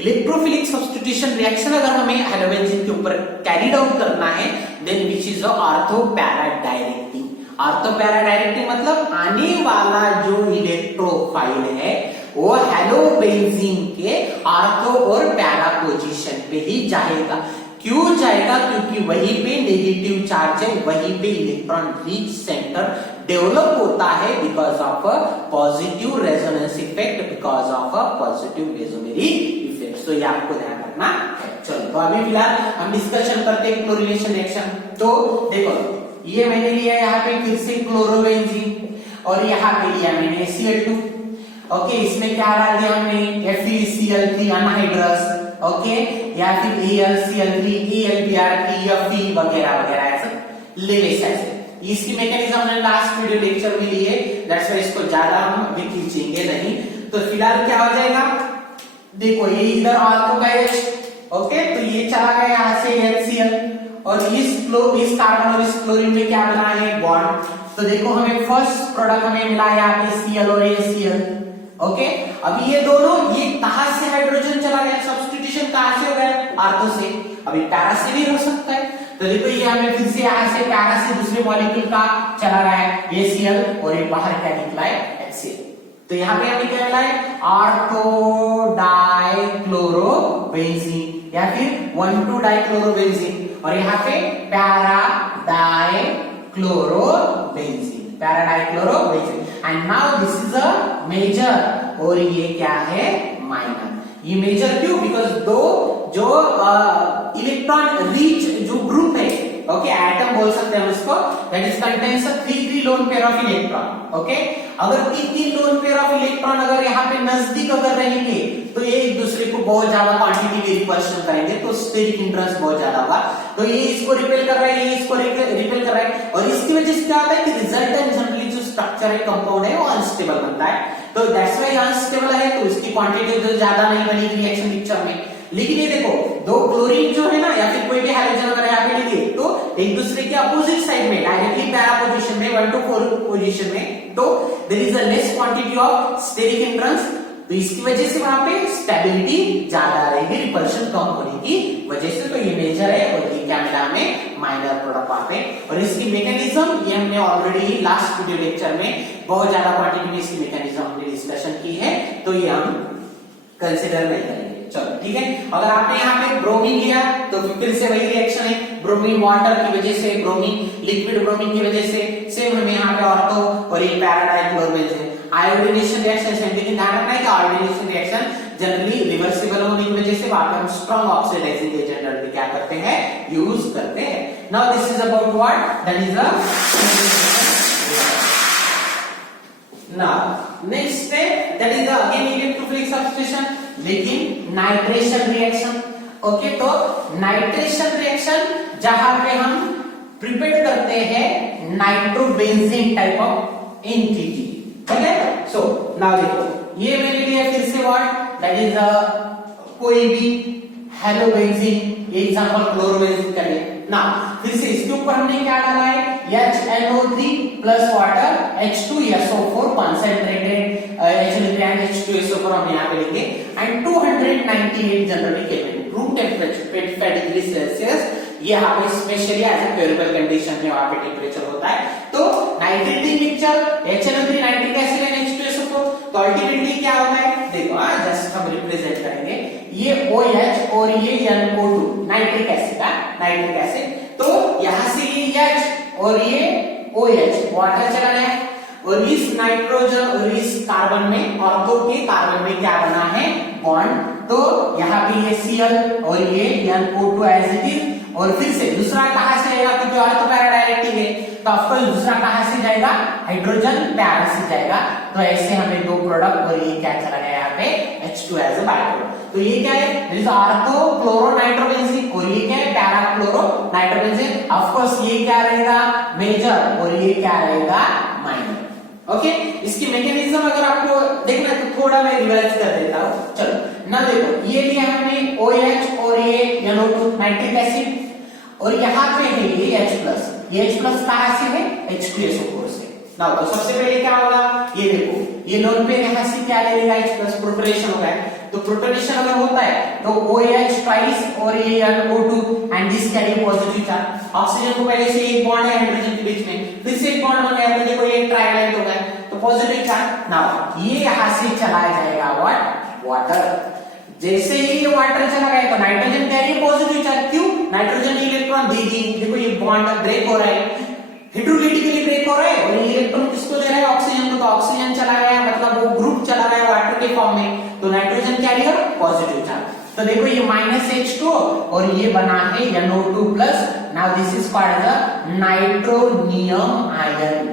Electrophilic substitution reaction अगर हमें हेलोबेंजीन के ऊपर कैरीड आउट करना है then which is ortho para directing. Ortho para directing मतलब आने वाला जो इलेक्ट्रोफाइल है वो हेलोबेंजीन के ऑर्थो और पैरा पोजीशन पे ही जाएगा। क्यों जाएगा, क्योंकि वहीं पे नेगेटिव चार्ज है, वहीं पे इलेक्ट्रॉन रिच सेंटर डेवलप होता है because of a positive resonance effect, because of a positive mesomeric effect. तो ये आपको ध्यान रखना है। चलो तो अभी फिलहाल हम डिस्कशन करते हैं क्लोरीनेशन रिएक्शन। तो देखो ये मैंने लिया यहाँ पे फिर से क्लोरोबेंजीन और यहाँ पे लिया मैंने Cl2, ओके, इसमें क्या डाल दिया हमने FeCl3 अनहाइड्रस, ओके, या फिर AlCl3 AlBr3 Fe वगैरह वगैरह ऐसा लेवेस ऐसे। इसकी मैकेनिज्म हमने लास्ट वीडियो लेक्चर में ली है, दैट्स व्हाई इसको ज्यादा हम अभी खींचेंगे नहीं। तो फिलहाल क्या हो जाएगा, देखो ये इधर ऑर्थो का H, ओके, तो ये चला गया यहाँ से HCl और इस कार्बन और इस क्लोरीन में क्या बना है, बॉन्ड। तो देखो हमें फर्स्ट प्रोडक्ट हमें मिला यहाँ पे Cl और ACl, ओके। अब ये दोनों, ये कहां से हाइड्रोजन चला गया, सब्स्टिट्यूशन कहां से हो गया, ऑर्थो से। अभी पैरा से भी हो सकता है। तो देखो ये हमें फिर से यहाँ से पैरा से दूसरे मॉलिक्यूल का चला गया है ACl और ये बाहर क्या निकला है HCl। तो यहाँ पे हमें क्या मिला है, ऑर्थो डाइक्लोरोबेंजीन या फिर 1,2 डाइक्लोरोबेंजीन और यहाँ पे para dichlorobenzene, para dichlorobenzene. And now this is a major और ये क्या है, माइनर। ये मेजर क्यों, बिकॉज दो जो इलेक्ट्रॉन रिच जो ग्रुप है, ओके, एटम बोल सकते हैं हम इसको, that is contains 3 lone pair of electron, okay. अगर 3 लोन पेयर ऑफ इलेक्ट्रॉन अगर यहाँ पे नजदीक अगर रहेंगे तो ये एक दूसरे को बहुत ज्यादा क्वांटिटी में रिपल्शन करेंगे, तो स्टेरिक हिंड्रेंस बहुत ज्यादा होगा। तो ये इसको रिपेल कर रहा है, ये इसको रिपेल कर रहा है और इसकी वजह से क्या होता है कि रिजल्टेंट जनरली जो स्ट्रक्चर है, कंपाउंड है, वो अनस्टेबल बनता है। तो दैट्स व्हाई अनस्टेबल है, तो इसकी क्वांटिटी जो ज्यादा नहीं बनेगी रिएक्शन पिक्चर में। लेकिन ये देखो दो क्लोरीन जो है ना या फिर कोई भी हाइड्रोजन अगर यहाँ पे लिखे तो एक दूसरे के अपोजिट साइड में डायरेक्टली पैरा पोजीशन में 1 to 4 पोजीशन में, तो there is a less quantity of steric hindrance तो इसकी वजह से वहां पे स्टेबिलिटी ज्यादा रहेगी, रिपल्शन कम होने की वजह से। तो ये मेजर है और ये क्या मिला हमें, माइनर प्रोडक्ट वहां पे। और इसकी मैकेनिज्म ये हमने ऑलरेडी लास्ट वीडियो लेक्चर में बहुत ज्यादा क्वांटिटी में इसकी मैकेनिज्म हमने डिस्कशन की है, तो ये हम कंसिडर नहीं करेंगे। चलो ठीक है। अगर आपने यहाँ पे ब्रोमीन लिया तो फिर से वही रिएक्शन है, ब्रोमीन वाटर की वजह से, ब्रोमीन लिक्विड ब्रोमीन की वजह से, सेम हमें यहाँ पे ऑर्थो और ये पैराडाइक्लोरबेंजीन आयोडीनेशन रिएक्शन है। लेकिन ध्यान रखना है कि आयोडीनेशन रिएक्शन जनरली रिवर्सिबल होने की वजह से वहां पे हम स्ट्रॉन्ग ऑक्सीडाइजिंग एजेंट जनरली क्या करते हैं, यूज करते हैं। Now this is about what, that is now next step, that is again electrophilic substitution, लेकिन नाइट्रेशन रिएक्शन। ओके, तो नाइट्रेशन रिएक्शन जहां पे हम प्रिपेयर करते हैं नाइट्रोबेंजीन टाइप ऑफ एनटीजी। ठीक है, सो नाउ देखो ये मैंने लिया फिर से व्हाट, दैट इज कोई भी हेलोबेंजीन, ये एग्जांपल क्लोरोबेंजीन का लिया ना। फिर से इसके ऊपर हमने क्या डाला है, HNO3 plus water H2SO4 concentrated H2SO4 हम यहाँ पे लिखे and 298 generally kelvin room temperature 25 degree Celsius. ये यहाँ पे स्पेशली एज ए प्योरेबल कंडीशन में वहां पे टेम्परेचर होता है। तो nitrating mixture HNO3 nitric acid and H2SO4, तो अल्टीमेटली क्या होता है, देखो जस्ट हम रिप्रेजेंट करेंगे, ये OH और ये NO2 नाइट्रिक एसिड है, नाइट्रिक एसिड। तो यहां से ये H और ये OH वाटर चला गया और इस नाइट्रोजन और इस कार्बन में, ऑर्थो के कार्बन में क्या बना है, बॉन्ड। तो यहाँ पे ये Cl और ये NO2 एज इट इज। और फिर से दूसरा कहां से आएगा, क्योंकि ऑर्थो पैरा डायरेक्टिव है, तो ऑफकोर्स दूसरा कहां से जाएगा, हाइड्रोजन पैरा से जाएगा। तो ऐसे हमें दो प्रोडक्ट और ये क्या चला गया यहाँ पे H2 as a by product. तो ये क्या है, ऑर्थो क्लोरो नाइट्रोबेंजीन और ये क्या है, para chloro nitrobenzene. Of course ये क्या रहेगा, मेजर, और ये क्या रहेगा, माइनर। ओके, इसकी मैकेनिज्म अगर आपको देखना है तो थोड़ा मैं रिवाइज कर देता हूं। चलो ना, देखो ये लिया हमने OH और ये NO2 नाइट्रिक एसिड, और यहाँ पे है ये H+। ये H+ कहां से है, H2SO4 से। ना तो सबसे पहले क्या होगा, ये देखो ये लोन पे यहाँ से क्या ले लेगा, H+ प्रोटोनेशन होगा। तो प्रोटोनेशन अगर होता है तो OH ट्वाइस और ये NO2 and this carry positive charge. Oxygen को पहले से एक बॉन्ड है हाइड्रोजन के बीच में, फिर से एक बॉन्ड बन गया, तो देखो ये ट्राइवेलेंट हो गया, तो पॉजिटिव चार्ज। नाउ ये यहां से चला जाएगा व्हाट, वाटर। जैसे ही ये वाटर चला गया तो नाइट्रोजन कैरी पॉजिटिव चार्ज, क्यों, नाइट्रोजन ने इलेक्ट्रॉन दे दी, देखो ये बॉन्ड ब्रेक हो रहा है, हाइड्रोलिटिकली ब्रेक हो रहा है, और ये इलेक्ट्रॉन किसको दे रहा है, ऑक्सीजन को। तो ऑक्सीजन चला गया, मतलब वो ग्रुप चला गया वाटर के फॉर्म में, तो नाइट्रोजन कैरियर पॉजिटिव चार्ज। तो देखो ये -H2 और ये बना है NO2+। Now this is called the nitronium ion,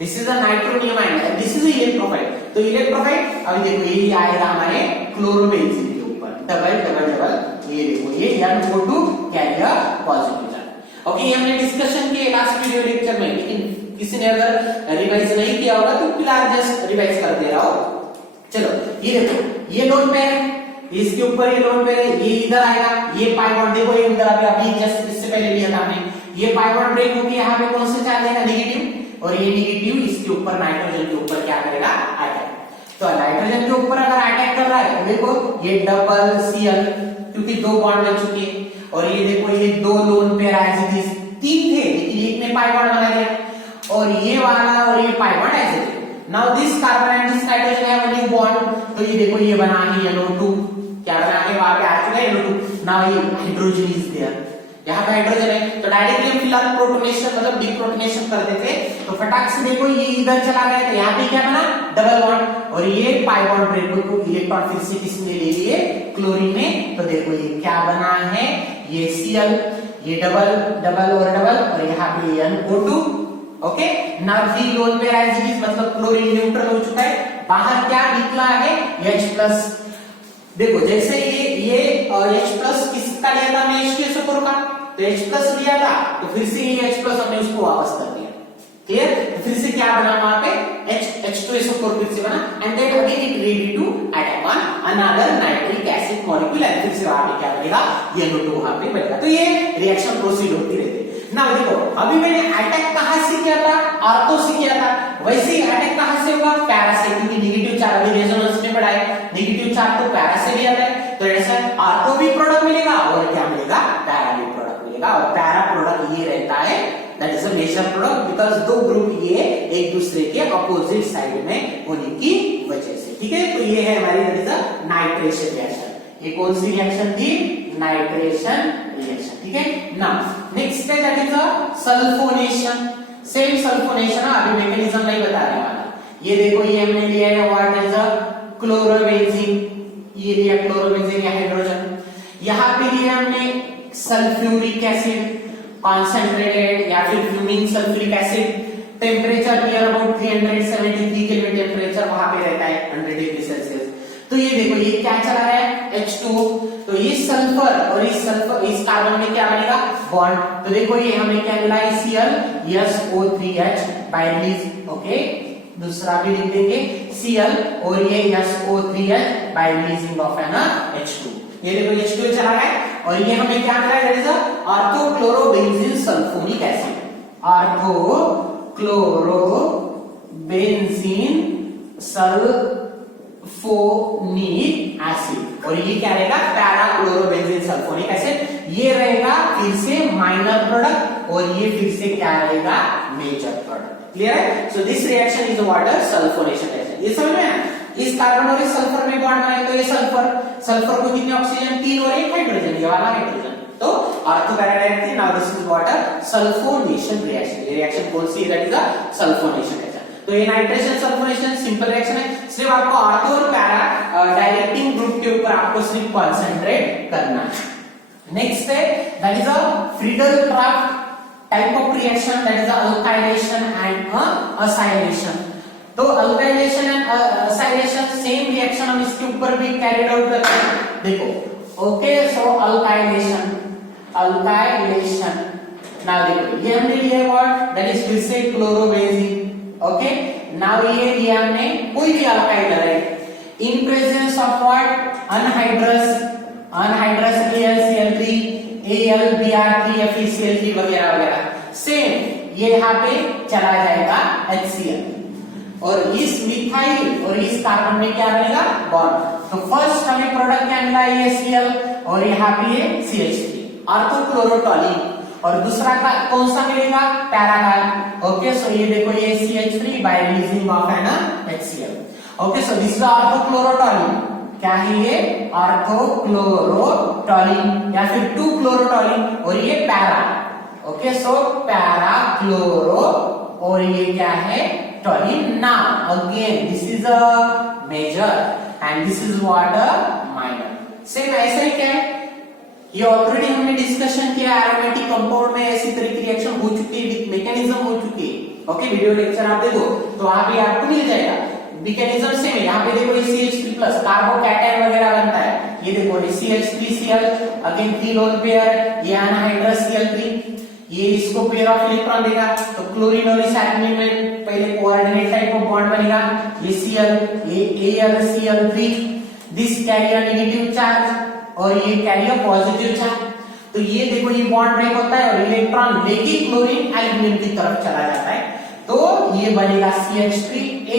this is a nitronium ion, this is electrophile. तो इलेक्ट्रोफाइल अभी देखो ये आएगा हमारे क्लोरोबेंजीन के ऊपर, डबल डबल डबल, ये देखो ये NO2 career positive charge. Okay, ये हमने डिस्कशन किया लास्ट वीडियो लेक्चर में, लेकिन किसी ने अगर रिवाइज नहीं किया होगा तो फिलहाल जस्ट रिवाइज कर दे रहा हूं। चलो ये देखो ये लोन पेयर है, इसके ऊपर ये लोन पेयर है, ये इधर आएगा, ये पाई बॉन्ड देखो ये उधर अभी जस्ट इससे पहले लिया था हमने, ये पाई बॉन्ड ब्रेक होकर यहाँ पे कौन सा चार्ज आएगा, नेगेटिव, और ये नेगेटिव इसके ऊपर नाइट्रोजन के ऊपर क्या करेगा, अटैक। तो नाइट्रोजन के ऊपर अगर अटैक कर रहा है तो देखो ये डबल Cl, क्योंकि दो बॉन्ड बन चुके हैं, और ये देखो ये दो lone pair as it is, तीन थे लेकिन एक ने पाई बॉन्ड बना दिया, और ये वाला और ये pi bond as it is. Now this carbon and this nitrogen have a new bond, तो ये देखो ये बना है NO2, क्या बना है, वहां पे आ चुका है NO2। नाउ ये हाइड्रोजन इज देयर, यहाँ पे हाइड्रोजन है, तो डायरेक्टली हम फिलहाल प्रोटोनेशन मतलब डीप्रोटोनेशन कर देते, तो फटाक से देखो ये इधर चला गया, तो यहाँ पे क्या बना, डबल बॉन्ड, और ये पाई बॉन्ड ब्रेक हो, तो इलेक्ट्रॉन फिर से किसने ले लिए, क्लोरीन ने। तो देखो ये क्या बना है, ये Cl, ये डबल डबल और डबल, और यहाँ पे NO2। ओके, now the lone pair as it is, मतलब क्लोरीन न्यूट्रल हो चुका है, बाहर क्या निकला है, H+। देखो जैसे ये H+ किसका लिया था, मैं H2SO4 का, तो H+ लिया था, तो फिर से ये H+ हमने उसको वापस कर दिया, क्लियर। तो फिर से क्या बना वहां पे, H2SO4 फिर से बना, and then again it ready to attack on another nitric acid molecule, and फिर से वहां पे क्या बनेगा, NO2 वहां पे बनेगा। तो ये रिएक्शन प्रोसीड होती रहती है। नाउ देखो अभी मैंने अटैक कहां से किया था, ऑर्थो से किया था, वैसे ही अटैक कहां से होगा, पैरा से, क्योंकि नेगेटिव चार्ज अभी रेजोनेंस में पड़ा है, चार्ट तो पैरा से भी आता है, तो ऐसा ऑर्थो भी प्रोडक्ट मिलेगा और क्या मिलेगा, पैरा भी प्रोडक्ट मिलेगा। और पैरा प्रोडक्ट ये रहता है, that is a major product because दो ग्रुप ये एक दूसरे के अपोजिट साइड में होने की वजह से, ठीक है। तो ये है हमारी that is a nitration reaction. ये कौन सी रिएक्शन थी, नाइट्रेशन रिएक्शन, ठीक है ना। नेक्स्ट है that is a sulphonation. Same sulphonation, अभी मैकेनिज्म नहीं बताने वाला। ये देखो ये हमने लिया है व्हाट इज अ क्लोरोबेंजीन, ये लिया क्लोरोबेंजीन या हाइड्रोजन। यहां पे लिया हमने सल्फ्यूरिक एसिड कॉन्सेंट्रेटेड या फिर fuming sulphuric acid. Temperature near about 373 kelvin temperature वहां पे रहता है 100 डिग्री सेल्सियस। तो ये देखो ये क्या चला है, H2O। तो ये सल्फर और इस सल्फर इस कार्बन में क्या बनेगा, बॉन्ड। तो देखो ये हमें क्या मिला है, Cl by release, ओके। दूसरा भी लिख देंगे Cl और ये SO3H by releasing of an H2। ये देखो H2O चला गया और ये हमें क्या मिला है, that is orthochlorobenzene sulphonic acid, orthochlorobenzene sulphonic acid. और ये क्या रहेगा, पैरा क्लोरोबेंजीन सल्फोनिक एसिड। ये रहेगा फिर से माइनर प्रोडक्ट और ये फिर से क्या रहेगा, मेजर प्रोडक्ट। क्लियर है। So this reaction is water sulphonation reaction. ये समझ में आया। इस कार्बन और इस सल्फर में बॉन्ड बनाए तो ये सल्फर को कितने ऑक्सीजन, 3 और 1 हाइड्रोजन, ये वाला हाइड्रोजन। तो ऑर्थो पैरा डायरेक्ट थी। Now this is water sulphonation reaction. ये रिएक्शन कौन सी है, that is the sulphonation reaction. तो ये नाइट्रेशन सल्फोनेशन सिंपल रिएक्शन है। सिर्फ आपको ऑर्थो और पैरा डायरेक्टिंग ग्रुप के ऊपर आपको सिर्फ कंसंट्रेट करना है। नेक्स्ट है that is a Friedel Crafts type of reaction, that is alkylation and acylation. तो alkylation and acylation same reaction हम इसके ऊपर भी कैरिड आउट करते हैं। देखो ओके, सो अल्काइलेशन नाउ देखो ये हमने लिया है व्हाट, दैट इज फिर से क्लोरोबेंजीन, ओके। नाउ ये लिया हमने कोई भी अल्काइल है इन presence of what, anhydrous AlCl3 AlBr3 या फिर Cl3 वगैरह वगैरह। सेम ये यहाँ पे चला जाएगा HCl और इस मिथाइल और इस कार्बन में क्या बनेगा, बॉन्ड। तो फर्स्ट हमें प्रोडक्ट क्या मिला, ये Cl और यहाँ पे ये CH3 ऑर्थोक्लोरोटोलीन। और दूसरा का कौन सा मिलेगा, पैरा का, ओके। सो ये देखो ये CH3 by releasing of an HCl, okay. So this is orthochlorotoluene. क्या है ये, ऑर्थोक्लोरोटोलीन या फिर 2-क्लोरोटोलीन और ये para, okay. So para chloro और ये क्या है, toluene. Now again this is a major and this is what a minor. Same ऐसा ही क्या है, ये ऑलरेडी हमने डिस्कशन किया, एरोमेटिक कंपाउंड में ऐसी तरह की रिएक्शन हो चुकी है, विद मैकेनिज्म हो चुकी है, ओके। वीडियो लेक्चर आप देखो तो वहां पे आपको मिल जाएगा। मैकेनिज्म सेम है। यहाँ पे देखो ये CH3+ कार्बोकैटायन वगैरह बनता है। ये देखो ये CH3Cl अगेन 3 लोन पेयर, ये अनहाइड्रस Cl3, ये इसको पेयर ऑफ इलेक्ट्रॉन देगा। तो क्लोरीन और इस एटम में पहले कोऑर्डिनेट टाइप ऑफ बॉन्ड बनेगा, ये Cl, ये AlCl3, this carry a negative charge और ये कैरी अ पॉजिटिव चार्ज। तो ये देखो ये बॉन्ड ब्रेक होता है और इलेक्ट्रॉन लेके क्लोरीन एल्यूमिनियम की तरफ चला जाता है। तो ये बनेगा CH3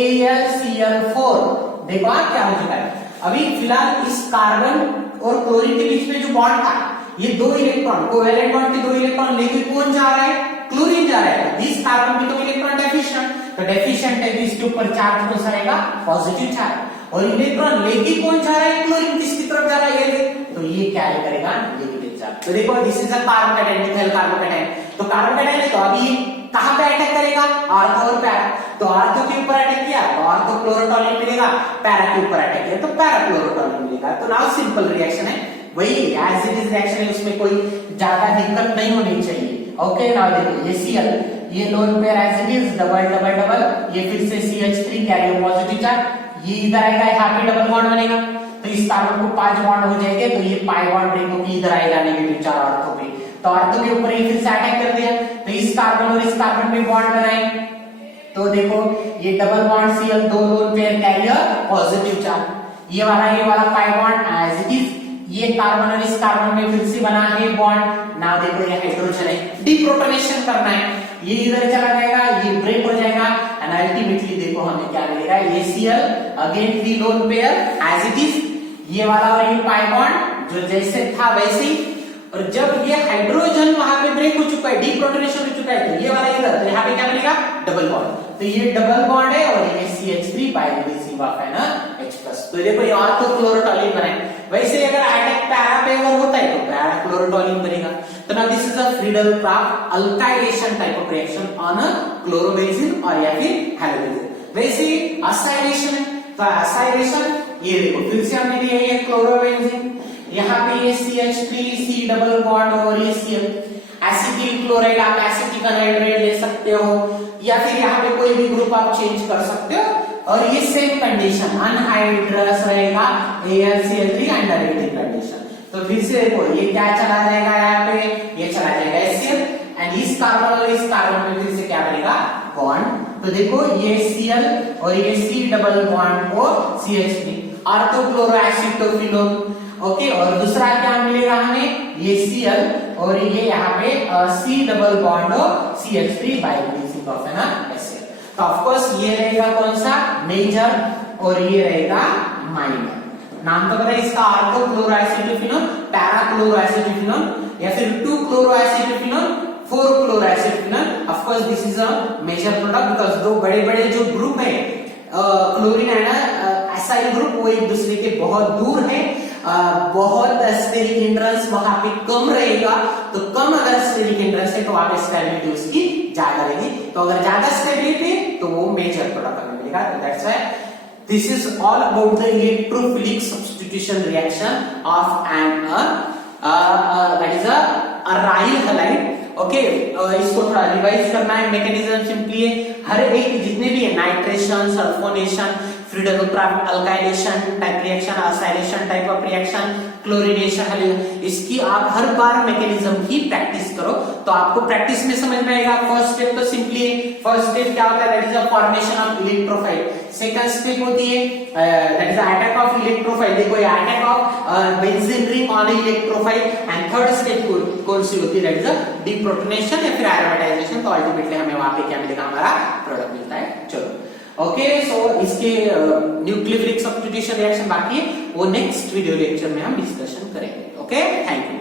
AlCl4। देखो क्या हो चुका है। अभी फिलहाल इस कार्बन और क्लोरीन के बीच में जो बॉन्ड था, ये 2 इलेक्ट्रॉन कोवैलेंट बॉन्ड के 2 इलेक्ट्रॉन लेके कौन जा रहा है, क्लोरीन जा रहा है। इस कार्बन में 2 इलेक्ट्रॉन डेफिशिएंट, तो डेफिशिएंट है, तो इसके ऊपर चार्ज कौन सा रहेगा, पॉजिटिव चार्ज। और इलेक्ट्रॉन लेके कौन जा रहा है, क्लोरीन किसकी तरफ जा रहा है, तो ये कैरी करेगा नेगेटिव चार्ज। तो देखो this is a carbocation, methyl carbocation. तो कार्बोकैटायन है, तो अभी कहां पे अटैक करेगा, ऑर्थो और पैरा। तो ऑर्थो के ऊपर अटैक किया तो ऑर्थो क्लोरोटोलीन मिलेगा, पैरा के ऊपर अटैक किया तो पैरा क्लोरोटोलीन मिलेगा। तो नाउ सिंपल रिएक्शन है, वही एज इट इज रिएक्शन है, उसमें कोई ज्यादा दिक्कत नहीं होनी चाहिए, ओके। नाउ देखो ये Cl, ये lone pair as it is, double double double, ये फिर से CH3 कैरी पॉजिटिव चार्ज, ये इधर आएगा, यहाँ पे डबल बॉन्ड बनेगा। तो इस कार्बन को 5 बॉन्ड हो जाएंगे, तो ये पाई बॉन्ड ब्रेक होकर इधर आएगा नेगेटिव चार्ज ऑर्थो पे। तो ऑर्थो के ऊपर ये फिर से अटैक कर दिया, तो इस कार्बन और इस कार्बन में बॉन्ड बनाए। तो देखो ये double bond Cl, 2 lone pair carrier positive charge, ये वाला pi bond as it is, ये कार्बन और इस कार्बन में फिर से बना है बॉन्ड। नाउ देखो ये हाइड्रोजन है, डीप्रोटोनेशन करना है, ये इधर चला जाएगा, ये ब्रेक हो जाएगा एंड अल्टीमेटली देखो हमें क्या मिलेगा, ये Cl again 3 lone pair as it is, ये वाला और ये पाई बॉन्ड जो जैसे था वैसे ही, और जब ये हाइड्रोजन वहां पे ब्रेक हो चुका है, डीप्रोटोनेशन हो चुका है, तो ये वाला इधर, तो यहाँ पे क्या बनेगा डबल बॉन्ड, तो ये डबल बॉन्ड है और ये CH3 बाय रिलीजिंग ऑफ है ना H+। तो देखो ये ऑर्थोक्लोरोटोलिन बने। वैसे अगर अटैक पैरा पे अगर होता है तो पैरा क्लोरोटोलिन बनेगा। तो now this is a Friedel-Crafts alkylation type of reaction on a chlorobenzene और या फिर हैलोजेन। वैसे असाइलेशन है, तो असाइलेशन ये देखो फिर से हमने लिया है क्लोरोबेंजीन, यहाँ पे ये CH3 C डबल बॉन्ड और ये Cl, एसिटिल क्लोराइड आप एसिटिक अनहाइड्रेट ले सकते हो या फिर यहाँ पे कोई भी ग्रुप आप चेंज कर सकते हो, और ये सेम कंडीशन अनहाइड्रस रहेगा AlCl3 अनडायरेक्टेड कंडीशन। तो फिर से देखो ये क्या चला जाएगा, यहाँ पे ये चला जाएगा Cl एंड इस कार्बन और इस कार्बन में फिर से क्या बनेगा बॉन्ड। तो देखो ये Cl और ये C डबल बॉन्ड और CH3 ऑर्थोक्लोरोएसिटोफिनोन। ओके, और दूसरा क्या मिलेगा हमें, ये Cl और ये यहाँ पे C डबल बॉन्ड और CH3 बाय रिलीजिंग ऑफ है ना Cl। तो ऑफ कोर्स ये रहेगा कौन सा मेजर और ये रहेगा माइनर। नाम तो पता है इसका, ऑर्थोक्लोरोएसिटोफिनोन, पैराक्लोरोएसिटोफिनोन या फिर two chloroacetophenone, four chloroacetophenone. Of course this is a major product because दो बड़े-बड़े जो ग्रुप है क्लोरीन एंड एसाइल ग्रुप वो एक दूसरे के बहुत दूर है, बहुत स्टेरिक हिंड्रेंस वहां पे कम रहेगा। तो कम अगर स्टेरिक हिंड्रेंस है तो वहां पे स्टेबिलिटी उसकी ज्यादा रहेगी, तो अगर ज्यादा स्टेबिलिटी है तो वो मेजर प्रोडक्ट हमें मिलेगा। तो that's why this is all about the electrophilic substitution reaction of an that is a aryl halide. Okay, इसको थोड़ा रिवाइज करना है। मैकेनिज्म सिंपली है, हर एक जितने भी है nitration, sulphonation, Friedel-Crafts alkylation type reaction, acylation type of reaction, chlorination, इसकी आप हर बार मैकेनिज्म की प्रैक्टिस करो तो आपको प्रैक्टिस में समझ में आएगा। फर्स्ट स्टेप तो सिंपली है, फर्स्ट स्टेप क्या होता है, that is a formation of electrophile. Second step होती है that is attack of electrophile, देखो ये attack of benzene ring on electrophile. And third step कौन सी होती है, दैट इज अ डीप्रोटोनेशन या फिर एरोमेटाइजेशन। तो अल्टीमेटली हमें वहां पे क्या मिलेगा, हमारा प्रोडक्ट मिलता है। चलो ओके, सो इसके न्यूक्लियोफिलिक सब्स्टिट्यूशन रिएक्शन बाकी है, वो नेक्स्ट वीडियो लेक्चर में हम डिस्कशन करेंगे। Okay, thank you.